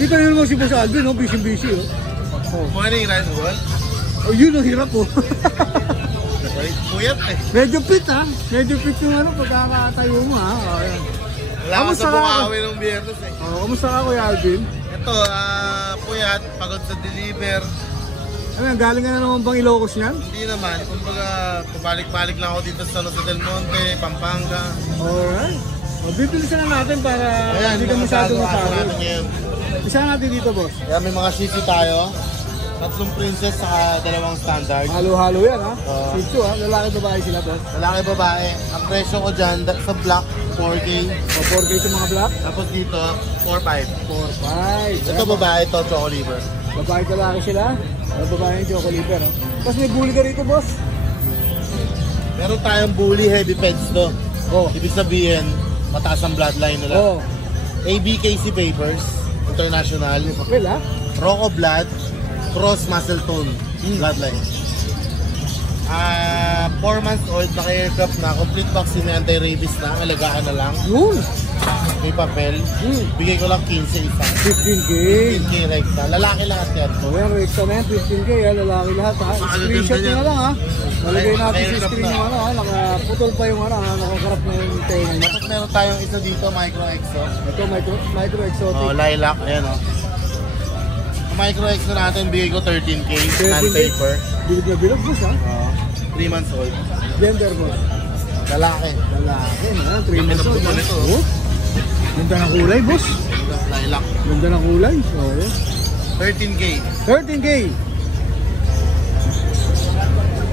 Kita nyo naman si Boss Alvin, no? Busy-busy, oh. Morning, Rizal. Oh, yun, ang hirap, oh. Puyat eh. Medyo fit, ha? Medyo fit yung ano, pagkakatayo mo, ha? Oh, yan. Wala ka sa bukawi ng biyernes eh. Oh, kamusta ka, Kuya Alvin? Ito, puyat, pagod sa deliver. Ano yan, galing ka na naman bang Ilocos niyan? Hindi naman, kumbaga, pabalik-balik lang ako dito sa San Jose del Monte, Pampanga. Alright. O, bibilisan na natin para hindi ka masyadong matawag. Isa natin dito, boss. Kaya may mga shih tayo. 3 princess sa 2 standard. Halo-halo yan, ha? Shih Tzu, ha? Lalaki babae sila, boss. Lalaki babae. Ang presyo ko dyan sa black, 4K. O, 4K sa mga black? Tapos dito, 4-5. 4-5. Ito babae, ito choco liver. Babae lalaki sila. O, babae yung choco liver, ha? Tapos may bully ka rito, boss. Meron tayong bully heavy pets to. Oh. Ibig sabihin, mataas ang bloodline nila. Oh. ABKC Papers, International. Papel, ha? Rocco Blood, Cross Muscle Tone, bloodline. 4 months old, naka-aircraft na, complete vaccine na, anti-rabies na, alagaan na lang. Yun. May papel. Bigay ko lang 15 isa. 15K. 15K rekta. Lalaki lang at yan. O, yan, rekta na yan. 15K, ha? Lalaki lahat, ha? Screenshot nyo na lang, ha? Nalagay natin sa screen yung ano, ha? Nakaputol pa yung ano, ha? Nakakarap na yung tenga. Tapos meron tayong isa dito, Micro Exo. Ito, micro exotic. Oh, lilac. Ayan, oh. Ang Micro Exo natin, bigay ko 13K. Non-paper. Bilog na bilog, boss, ha? 3 months old. Gender, boss. Lalaki. Lalaki, ha? 3 months old, ha? Ito. Oh. Ganda ng kulay, boss. Lilac. Ganda ng kulay. Oh, yeah. 13K. 13K.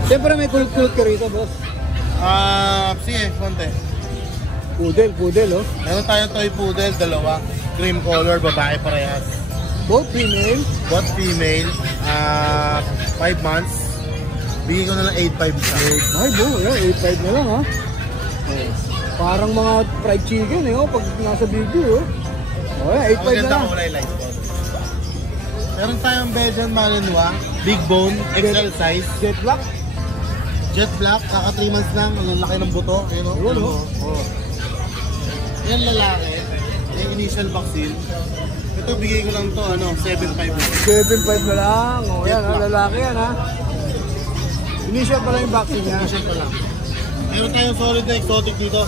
Siyempre may kulot-kulot ka rito, boss. Sige, konti. Poodle, oh. Meron tayong toy poodle, 2. Cream color, babae parehas. Both female. Both female. 5 months. Bigay ko na lang 8.5 isa. 8.5, oh. Yeah, 8.5 na lang, ha. Oh. Parang mga fried chicken, eh, oh. Pag nasa video, oh. Oh, yeah, 8.5 na Maganda lang. ko kulay light ko. Meron tayong Belgian Malinois, big bone, XL size. Jet black. Jet black, kaka 3 months lang, ang laki ng buto. Ayun, oh. Oh. Yan lalaki, yung initial vaccine. Ito bigay ko lang to, 7.5 lang. 7.5 na lang. Oh, yan, ha. Lalaki yan, ha. Initial pa lang yung vaccine niya. Initial pa lang. Meron tayong solid na exotic dito.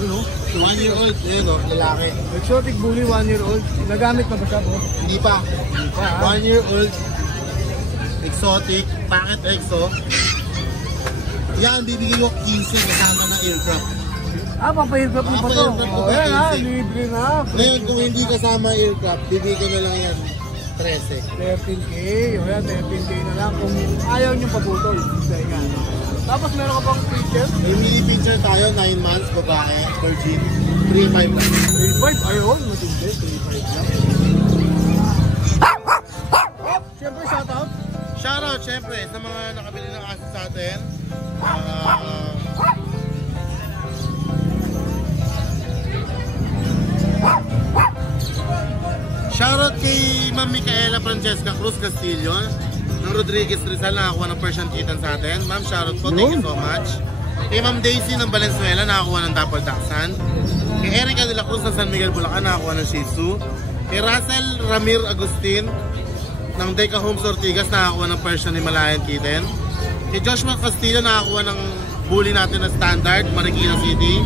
Ano? 1 year old, ayun lalaki. Exotic bully, 1 year old. Nagamit na ba siya, boss? Hindi pa. Hindi pa, ha. 1 year old, exotic, packet exo. Yan, bibigyan ko 15 kasama ng aircraft. Papa-aircraft mo pa to. Oh, yan, ha. Libre na. Ngayon, kung hindi kasama aircraft, bibigyan ko na lang yan 13. 13K. O yan, 13K na lang. Kung ayaw nyo paputol. Dahil nga. Tapos meron ka pang feature? May mini pincher tayo, 9 months, babae, virgin, 3.5 lang. 3.5? Ayun, matindi. 3.5 lang. Siyempre, shoutout. Shoutout, syempre, sa mga nakabili ng aso sa atin. Shoutout kay Ma'am Micaela Francesca Cruz Castillo ng Rodriguez Rizal, nakakuha ng Persian Kitten sa atin. Ma'am, shoutout po, thank you so much. Kay Ma'am Daisy ng Valenzuela, nakakuha ng Dapple Dachshund. Kay Erica de la Cruz ng San Miguel, Bulacan, nakakuha ng Shih Tzu. Kay Russell Ramir Agustin ng Deca Homes Ortigas, nakakuha ng Persian Himalayan Kitten. Kay Joshua Castillo, nakakuha ng bully natin na standard, Marikina City.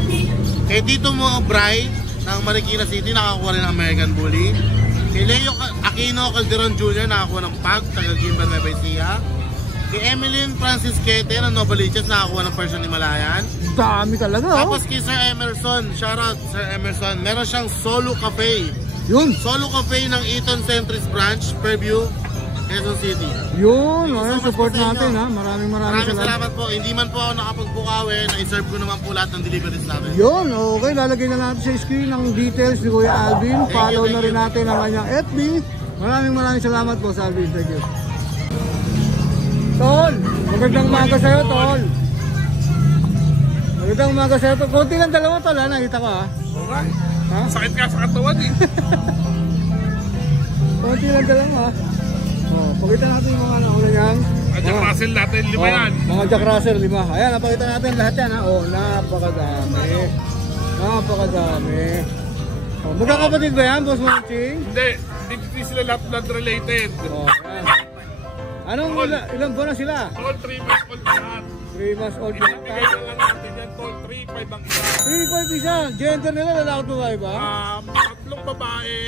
Kay Tito Mo Bray ng Marikina City, nakakuha rin ng American Bully. Kay Leo Aquino Calderon Jr. nakakuha ng Pag, taga Gimber Nueva Ecija. Kay Emeline Francis Quete ng Novaliches, nakakuha ng Persian Himalayan. Dami talaga, oh. Tapos kay Sir Emerson, shoutout Sir Emerson, meron siyang Solo Cafe. Yun. Solo Cafe ng Eaton Centris Branch, Fairview, Quezon City. Yun, ayan, support natin, ha. Maraming salamat po. Hindi man po ako nakapagbukawi, na-serve ko naman po lahat ng deliveries namin. Yun, okay. Lalagay na natin sa screen ang details ni Kuya Alvin. Follow na rin natin ang kanyang FB. Maraming salamat po sa Alvin. Thank you. Tol, magandang umaga sa'yo, Tol. Magandang umaga sa'yo, Tol. Kunti lang dalawa, Tol, ha. Nakita ko, ha. Okay. Ha? Sakit ka sa katawan, eh. Kunti lang dalawa, ha. Oh, pakita natin yung mga nauna niyang Jack Russell natin, 5 yan. Mga Jack Russell, 5. Ayan, napakita natin lahat yan, ha. Oh, napakadami. Napakadami. Oh, magkakapatid ba yan, Boss Marching? Hindi. Hindi sila lahat blood related. Oh, yan. Anong ilang buwan na sila? All 3 months old lahat. 3 months old na. Ibigay na lang natin yan, tol. 3.5 ang isa. 3.5 isa. Gender nila, lalaki at babae ba? 3 babae,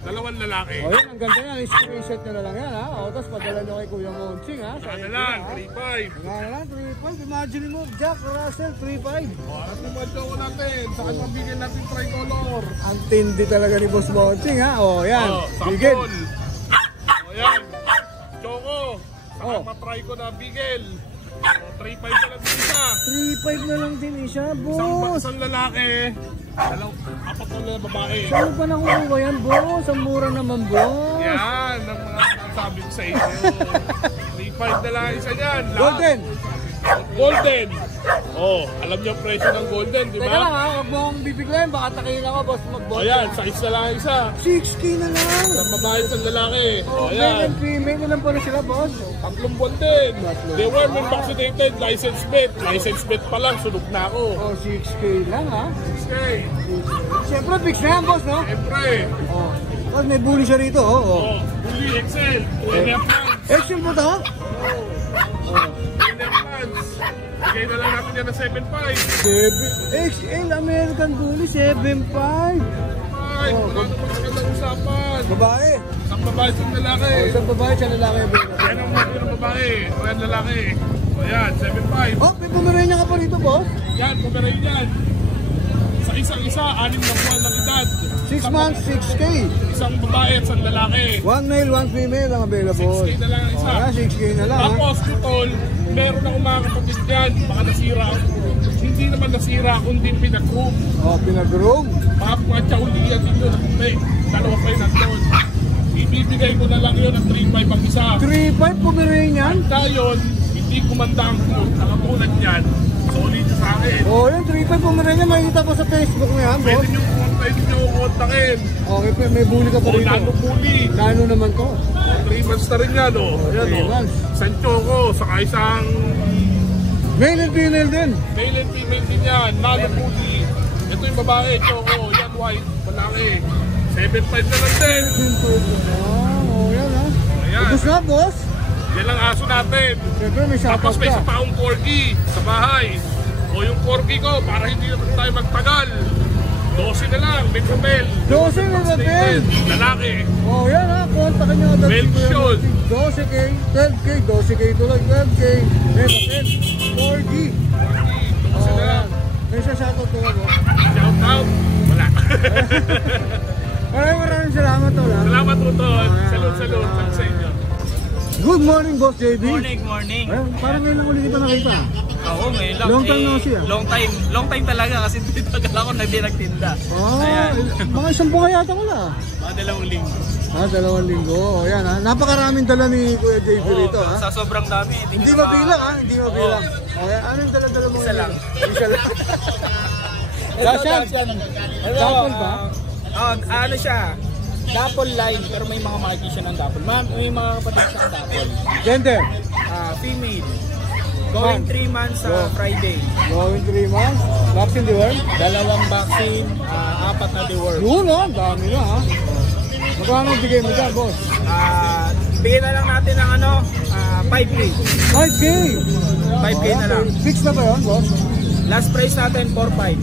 2 lalaki. O yun, ang ganda yan. Screenshot nyo na lang yan ha. O, tapos padala nyo kay Kuya Monching ha. Ano lang, 3.5. Nga na lang, 3.5. Imagine mo, Jack Russell, 3.5. At naman ko natin, sa kanyang bigyan natin tricolor. Ang tindi talaga ni Boss Monching ha. O, yan. Bigel. Sampol. O yan. Choco. Saka Oh. matry ko na bigel. O, 3.5 na lang din isa. 3.5 na lang din isa, Isang boss. lalaki. 4 na babae. Saan pa nakukuha yan, boss? Ang mura naman, boss. Yan, ang mga sabi ko sa inyo. 3.5 na lang isa yan. Lahat. Golden. Golden. Oh, alam niyo ang presyo ng golden, di Teka lang ba? ha, huwag mo akong bibiglayin. Baka takihin ako, boss. O Mag-boss. yan, size na lang isa. 6K na lang. Isang babae, isang lalaki. O Male yan. and female, ilan pa na sila, boss? 3 buwan din. They were men vaccinated, license bet. License bet pa lang, sunog na ako. Oh, 6K lang ha. Okay. Siyempre, fix na yan, boss, no? Siyempre. Oh. Tapos may bully siya rito, oh. Oh, Bully Excel. 12 months. Excel mo to? Oh. 12 months. Bigay na lang natin yan ng 7.5. 7. XL American Bully, 7.5. Ay, wala naman magandang usapan. Babae. Isang babae, isang lalaki. Oh, isang babae, siya lalaki. Yan ang mga ng babae. O yan lalaki. O yan, 7.5. Oh, may Pomeranian ka pa rito, boss. Yan, pumeray yan. Sa isang isa, 6 na buwan ng edad. 6 months, 6K. Isang babae at isang lalaki. 1 male, 1 female ang available. 6K na lang ang isa. Oh, 6K na lang, ha? Tapos, tutol, meron akong mga kapatid dyan. Baka nasira ako. Hindi naman nasira, kundi pinag-group. Oh, pinag-room. Mga tiyaulian din yun. Hindi, 2 pa yun nandun. Ibibigay ko na lang yun ng 3.5 ang isa. 3.5 Pomeranian. Dayon, hindi kumanda ang food. Nakamulan yan. Solid sa akin. Oh, yun, 3.5 Pomeranian. Makikita po sa Facebook mo yan, boss. Pwede nyo kontakin. Okay, may bully ka pa O, rito. nano puli. Kano naman to? 3 months na rin yan, o. Ayan, 3 o. months. Isang choco, saka isang Male and female din. male and female din yan. Nano puli. Ito yung babae, choco. Yan, white. Malaki. 7.5 na lang din. Oh, yan ha. Ayan. Ubus na, boss. Yan lang aso natin. Siyempre, may Tapos shoutout may ka. isa taong corgi sa bahay. O yung corgi ko, para hindi naman tayo magtagal. 12 na lang, may papel. 12 may papel. Lalaki. Oh, yan ha. Kontakin nyo agad. Milk shoot. 12K, 12K, 12K tuloy, 12K. May papel. 4G. 12 Oh, na lang. yan. May shoutout ko ako. Shout out. Wala. Maraming salamat to lang. Salamat po to. Salud sa inyo. Good morning, Boss JB. Morning. Ayun, parang ngayon lang ulit kita nakita. Oo, ngayon lang. Long time no see, ah. Long time talaga kasi dito ako nagtinda. Oh, Ayan. mga isang buwan yata ko na. Mga 2 linggo. 2 linggo. Oh, yan ha. Napakaraming dala ni Kuya JB rito ha. Sa sobrang dami. Hindi mabilang ha, hindi mabilang. Okay, ano yung dala-dala mo? Isa lang. Isa lang. Dashan. Dapol ba? Ano siya? Dapple line, pero may mga marking siya ng dapple. May mga kapatid siya ng dapple. Gender. Female. Going 3 months sa Friday. Going 3 months. Vaccine di worm? 2 vaccine, 4 na deworm. Yun ha, dami na ha. Magkano bigay mo dyan, boss? Bigyan na lang natin ng 5K. 5K. 5K na lang. Fix na ba yun, boss? Last price natin, 4.5.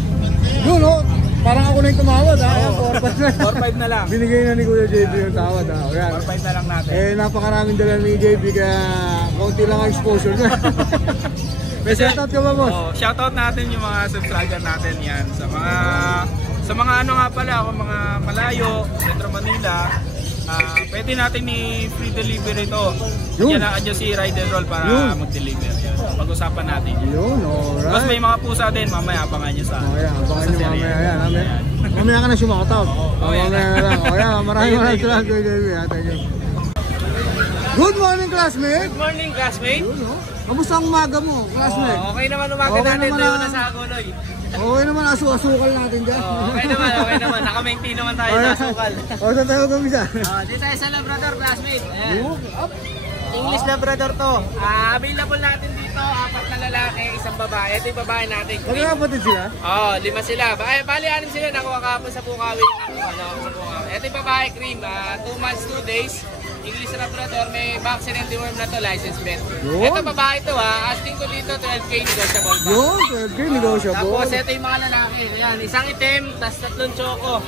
Yun o. Parang ako na yung tumawad ha. Ayan, 4.5 na. 4.5 na lang. Binigay na ni Kuya JB yung tawad ha. Ayan. 4.5 na lang natin. Eh, napakaraming dala ni JB kaya konti lang ang exposure niya. May shoutout ka ba, boss? Oh, shoutout natin yung mga subscriber natin yan. Sa mga ano nga pala, mga malayo, Centro Manila, pwede natin i-free delivery ito. Yun. Yan na si Ride and Roll para Yun. mag-deliver. Pag-usapan natin yan. Yun, Tapos may alright. mga pusa din, mamaya abangan nyo sa Oh, yan. Abangan sa nyo serye. mamaya yan. Mamaya ka na shoutout. Mamaya yan. na lang. Oh, yan. Maraming salamat Kuya JB. Thank you. Good morning, classmate. Good morning, classmate. Yun, oh. Kamusta ang umaga mo, classmate? Okay naman umaga Okay natin. naman Tayo na. na sa Aguloy. Okay naman, asu-asukal natin dyan. Okay naman. Naka-maintain naman tayo sa asukal. O, saan tayo gumisa? Dito tayo sa Labrador, classmate. Ayan. Up. English Labrador to. Available natin dito, 4 na lalaki, 1 babae. Ito yung babae natin. Magkakapatid sila? 5 sila. Bali, 6 sila. Nakuha kahapon sa Bukawi. Sa Bukawi. Ito yung babae, cream. 2 months, 2 days. English Labrador, may vaccine and deworm na to, license plate. Ito babae to asking ko dito 12K negotiable pa. Yun, 12K negotiable. Tapos ito yung mga lalaki. Ayan, isang itim, tas 3 choco.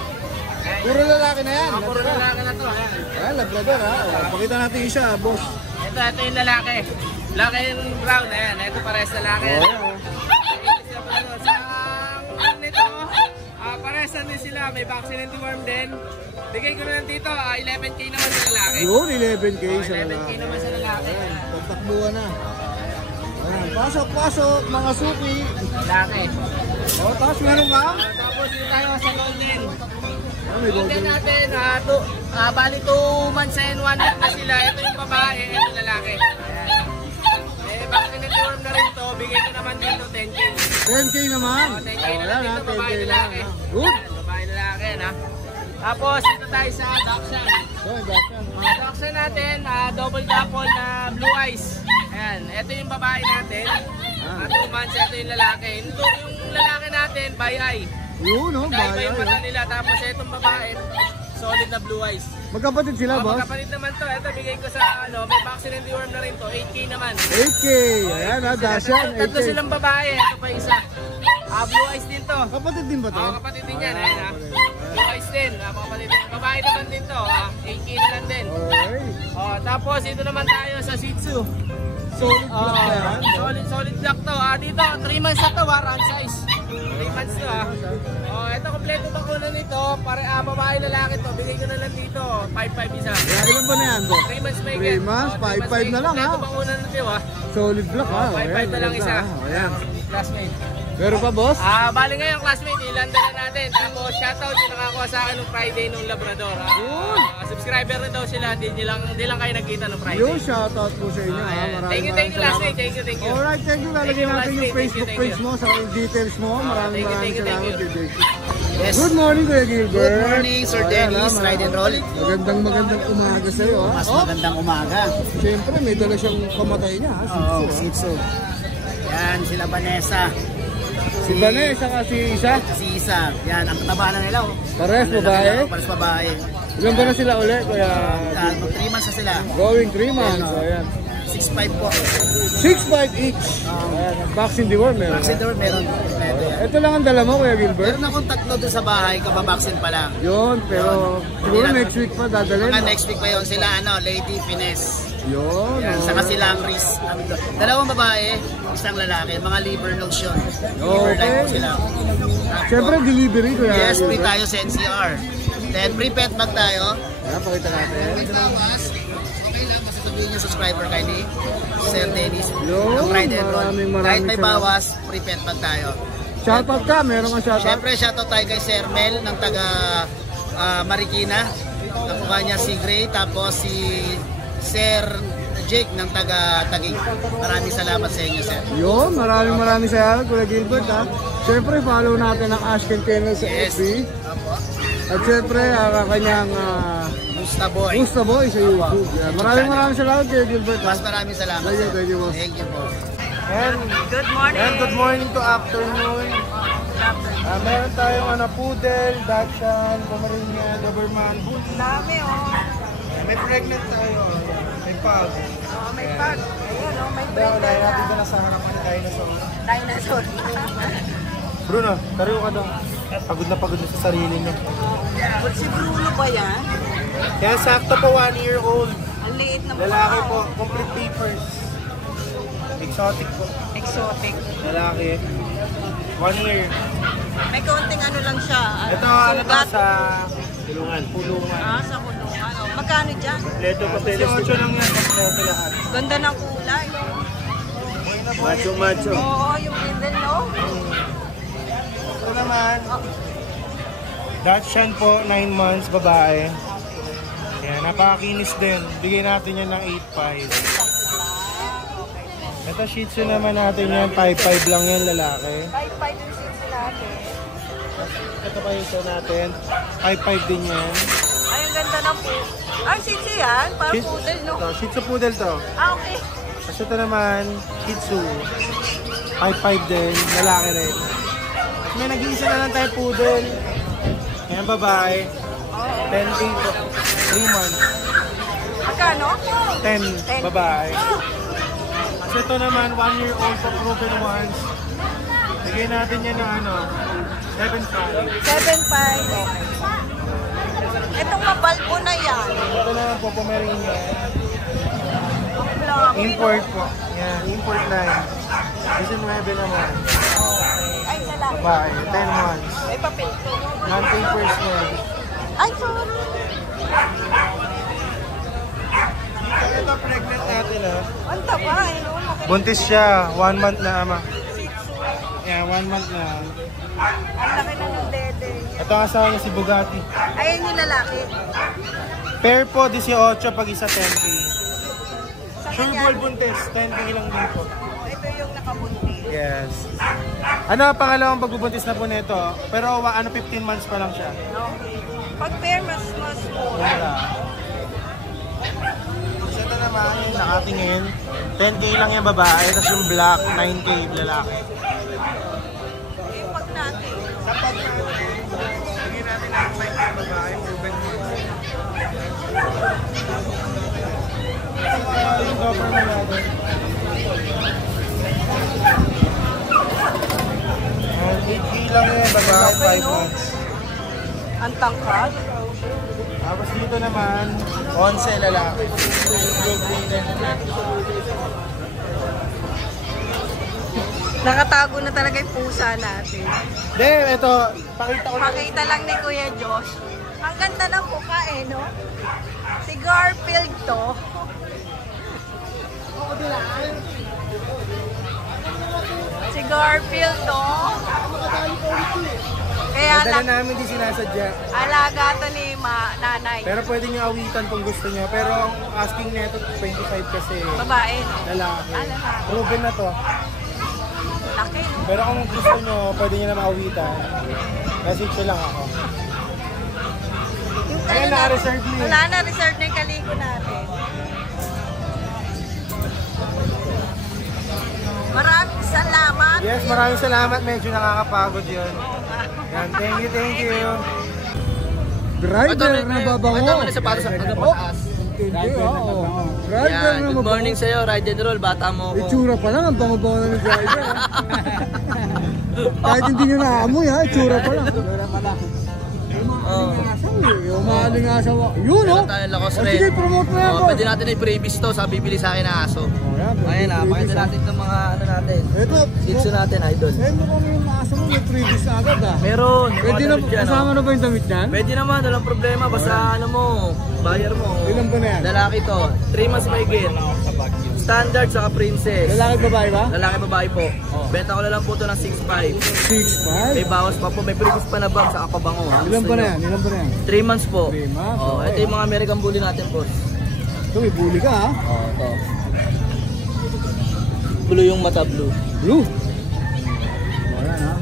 Puro lalaki na yan. Puro lalaki na to. Ayan. Ayan, Labrador ha. Pakita natin isa, boss. Ito yung lalaki. Black and brown. Ayan, ito pares lalaki. Sa nito, pares na din sila. May vaccine and deworm din. Bigay ko na lang dito, 11K naman sa lalaki. Yun, 11K sa 11K lalaki. naman sa lalaki. Pagtakbuhan na. Ayan, pasok, mga suki. Lalaki. O, tapos meron ka? Tapos dito tayo sa golden. May Golden golden. natin, bali 2 months and 1 week na sila. Ito yung babae, ito yung lalaki. Ayan. Vaccine and deworm na rin to. Bigay ko naman dito 10K. 10K naman. 10K na lang dito, 10K babae lang. lalaki. Good. Babae lalaki, na. Tapos, ito tayo sa Dachshund. So, Dachshund. Dachshund natin, double couple na blue eyes. Ayan, ito yung babae natin. 2 months, ito yung lalaki. Yung lalaki natin, by eye. Yun, no? Kaya iba yung mata Bayan. nila. Tapos, itong babae, solid na blue eyes. Magkapatid sila, boss? Magkapalit naman to. Ito, bigay ko sa, may vaccine and deworm na rin to. 8K naman. 8K. Ayan, Dachshund. 8K. Tatlo silang babae. Ito pa isa. Blue eyes din to. Kapatid din ba to? Kapatid din yan. Ayan, Blue eyes din. Kapatid din. Babae naman din to. 8K na lang din. Okay. Tapos, ito naman tayo sa Shih Tzu. Solid black na yan. Solid black to. Dito, 3 months na to, run size. 3 months to ito, kompleto bakuna nito. Babae lalaki to. Bigay ko na lang dito. 5-5 isa. Ilan ba na yan, boss? 3 months may 3 months, 5-5 na lang, ha? Kompleto bakuna na ito, Solid black, ha? 5-5 na lang isa. Ayan. Classmate. Meron pa, boss? Bali ngayon, classmate, ilanda na natin. Tapos, shoutout yung nakakuha sa akin nung Friday nung Labrador. Subscriber na daw sila, hindi lang kayo nagkita nung Friday. Yung shoutout po sa inyo, ha? Thank you, classmate. Thank you. Alright, thank you. Lalagyan natin yung Facebook page mo sa details mo. Maraming salamat, Kuya Yes. Good morning, Kuya Gilbert. Good morning, Sir Dennis. Ride and roll. Magandang umaga sa'yo, ha? Mas magandang umaga. Siyempre, may dala siyang kamatay niya, ha? Oo, Shih Tzu. Yan, sila Vanessa. Si Vanessa ka, si Isa. Si Isa. Yan, ang kataba na nila. Pares babae. Pares babae. Ilan ba na sila ulit, Kuya? 3 months na sila. Going 3 months. Ayan. 6'5 po. 6'5 each. Ayan, vaccine deworm meron. Vaccine door meron. Ito lang ang dala mo, Kuya Gilbert. Meron akong 3 doon sa bahay, kababaksin pa lang. Yun, pero siguro next week pa dadalhin. Mga next week pa yun. Sila, Lady Finesse. Yun. Yan, saka sila ang Riz. 2 babae, 1 lalaki. Mga liver lotion. Liver Okay. life po sila. Siyempre, delivery, Kuya Yes, free Gilbert. tayo sa NCR. Then, free pet bag tayo. Ayan, pakita natin. Okay lang, kasi sabihin yung subscriber kay ni Sir Dennis. Yun, Ang Ride and Roll. maraming Kahit may salamat. bawas, free pet bag tayo. Shoutout ka, meron kang shoutout. Siyempre, shoutout tayo kay Sir Mel ng taga Marikina. Nakuha niya si Gray, tapos si Sir Jake ng taga Taguig. Maraming salamat sa inyo, Sir. Yun, maraming salamat, Kuya Gilbert, ha. Siyempre, follow natin ang Ashken Kennel sa Yes. FB. Opo. At siyempre, ang kanyang Musta boy. Gusta Boy sa YouTube. Yan. Maraming salamat, Kuya Gilbert, ha. Mas maraming salamat. Thank you, boss. Thank you po. Good morning. And good morning to afternoon. Meron tayong poodle, Dachshund, Pomeranian, Doberman, Bull. Dami, May pregnant tayo. May pug. may pag. Ayan, may Dahil natin ko na sa harapan ni dinosaur. dinosaur. Bruno, tariyo ka daw. Pagod na sa sarili niya. Si Bruno ba yan? Kaya sakto po 1 year old. Ang liit na Lalaki po, complete papers. Exotic po. Exotic. Lalaki. 1 year. May kaunting ano lang siya. Ito ano to sugat. sa pulungan. Sa kulungan. Oh. Magkano dyan? Leto papeles. 8 lang yan. Kompleto lahat. Ganda ng kulay. Macho. Oo, yung ribbon, no? Ito naman. Dachshund po, 9 months, babae. Yan, napakakinis din. Bigay natin yan ng 8.5. Ito Shih Tzu naman natin yan, 5.5 lang yan, lalaki. 5.5 yung 6 lang. natin. Ito pa yung show natin. 5'5 din yan. Ay, ang ganda na po. Ay, Shih Tzu yan. Parang Shih- poodle, no? Ito, Shih Tzu Poodle to. Ah, okay. Kasi ito naman, Shih Tzu. 5'5 din, lalaki rin. May nag-iisa na lang tayo poodle. Ngayon babae. 10K po. 3 months. Magkano? 10 babae. Kasi ito naman, 1 year old po, proven ones. Bigyan natin yan ng ano, 7'5. 7.5. Okay. Itong mabalbo na yan. Ito naman po, Pomeranian. Block. Import po. Yan, import line. 19 naman. Ay, lalaki. Babae, 10 months. May papel. Non-papers na yan. Ay, sorry. Ito pregnant natin ah. Ang taba, eh, no? Buntis siya, 1 month na ama. Yeah, 1 month na. Ang laki na ng dede. Ito ang asawa niya si Bugatti. Ayun yung lalaki. Pair po, 18 pag isa 10K. Sa Sure kanya, ball buntis, 10K lang din po. ito yung nakabunti. Yes. Ano, pangalawang pagbubuntis na po nito. Pero 15 months pa lang siya. Okay. Pag pair, mas mura. Wala. So ito naman, yung nakatingin. 10K lang yung babae, tapos yung black, 9K yung lalaki. Yung pag natin. Sa pag natin, bigyan natin ang 9K yung babae, proven mo. Yung cover mo natin. 8K lang yung babae, 5 months. Ang tangkad. Tapos dito naman, 11 lalaki. Nakatago na talaga yung pusa natin. Hindi, ito, pakita ko lang. Pakita lang ni Kuya Josh. Ang ganda ng mukha eh, no? Si Garfield to. Si Garfield to. Kaya Nadala namin di sinasadya. alaga to ni nanay. Pero pwede nyo awitan kung gusto nyo. Pero ang asking neto 25 kasi Babae. lalaki. Ah, lalaki. Proven na to. Laki, no? Pero kung gusto nyo, pwede nyo na maawitan. Kasi ito lang ako. Yung Ayan, ano na-reserve na yun. Wala na, reserve na yung kaliko natin. Maraming salamat. Yes, maraming salamat. Medyo nakakapagod yun. Yan, thank you, thank you. Driver na babango. Ito naman sa para sa pagpapataas. Driver Yan, na good morning mabango. sa'yo, ride and roll, bata mo ako. Itsura pa lang, ang bango-bango na ng driver. Kahit hindi nyo naamoy ha, itsura pa lang. Oh. Umaling asaw. Yun Meron oh. tayo lakos O, rin. sige, promote mo yan. Oh, pwede natin i-previs to sa bibili sa akin na aso. Ayan na, pakita natin itong mga ano natin. Ito, Shih Tzu natin, idol. eh mukhang yung aso mo may previous na agad ah. Meron. Pwede na, kasama na ba yung damit niyan? Pwede naman, walang problema. Basta ano mo, buyer mo. Ilan ba na yan? Lalaki to. 3 months may gate. Standard saka princess. Lalaki babae ba? Lalaki babae po. Benta ko na lang po to ng 6.5. 6'5"? May bawas pa po. May previous pa na bag sa kapabango. Ilan ba na yan? Ilan ba na yan? 3 months po. 3 months, Oh, okay. ito yung mga American Bully natin, boss. Ito, may bully ka ha? Oh, ito. Blue yung mata, blue. Blue. Ayan ha.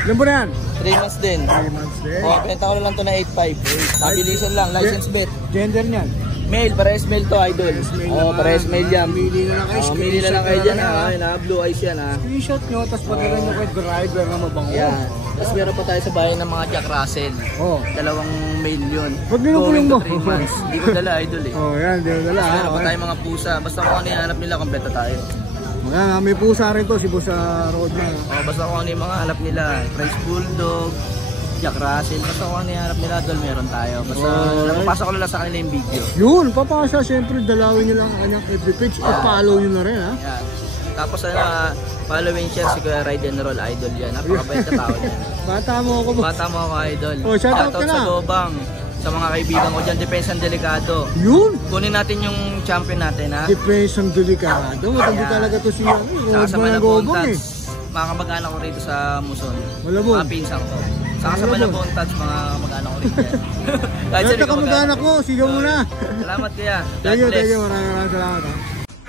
Ilan ba na yan? 3 months din. 3 months din. Oh, benta ko na lang to na 8.5. Mabilisan lang, license bet. Gender niyan? Male, parehas male to, idol. Oh, parehas male yan. Mili na lang kayo. Oh, mili na lang kayo dyan, ha. ha. Ayun, ha. Blue eyes yan, ha. Screenshot nyo, tapos padala nyo kay driver na mabango. Yan. Tapos meron pa tayo sa bahay ng mga Jack Russell. Oh. 2 male yun. Pag nilukulong Going to mo. 3 months. Hindi ko dala, idol eh. Oh, yan, di mo dala ha. Meron pa tayong mga pusa. Basta kung ano yung hanap nila, kompleto tayo. Ayan, may pusa rin to, si Boss Road na. Oh, basta kung ano yung mga hanap nila. French Bulldog, Jack Russell. Basta kung ano yung hanap nila, doon meron tayo. Basta napapasok ko lang sa kanila yung video. Yun, papasa, syempre dalawin nyo lang ang kanyang FB page at follow nyo na rin ha. Yan. Tapos ano, follow and share si Kuya Ride and Roll, idol yan. Napakabait na tao niya. Bata mo ako. Bata mo ako, idol. Oh, shoutout ka sa na. Lobang, sa mga kaibigan ko dyan, Depensa Delikado. Yun, Kunin natin yung champion natin, ha? defense ang delikado. Matindi Ayan. talaga to si Saka Road sa mo ng Malabon gobong eh. Tats, mga kamag-anak ko rito sa Muson. Malabon. Mga pinsan ko. Saka sa Malabon. Malabon Tats, mga kamag-anak ko rito yan. Kahit Kaya saan ka kamag-anak ko, sigaw mo na. Salamat, kuya. God Thank you, bless. maraming salamat ha.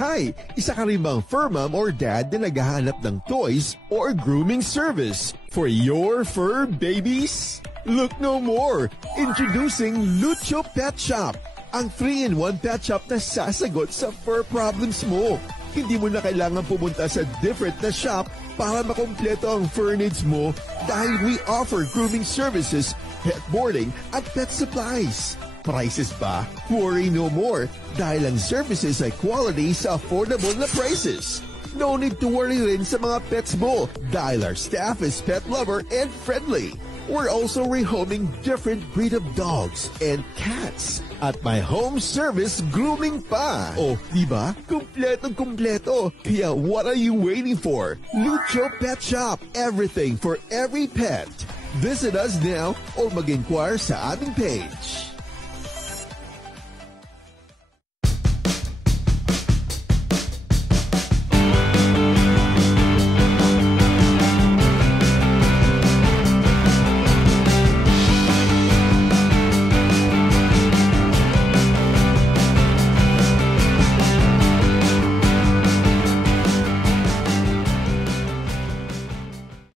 Hi! Isa ka rin bang fur mom or dad na naghahanap ng toys or grooming service for your fur babies? Look no more! Introducing Lucho Pet Shop, ang 3-in-1 pet shop na sasagot sa fur problems mo. Hindi mo na kailangan pumunta sa different na shop para makompleto ang fur needs mo dahil we offer grooming services, pet boarding at pet supplies. Prices ba? Worry no more dahil ang services ay quality sa affordable na prices. No need to worry rin sa mga pets mo dahil our staff is pet lover and friendly. We're also rehoming different breed of dogs and cats at my home service grooming pa. Oh, diba? Kumpletong-kumpleto. Kaya what are you waiting for? Lucho Pet Shop. Everything for every pet. Visit us now or mag-inquire sa aming page.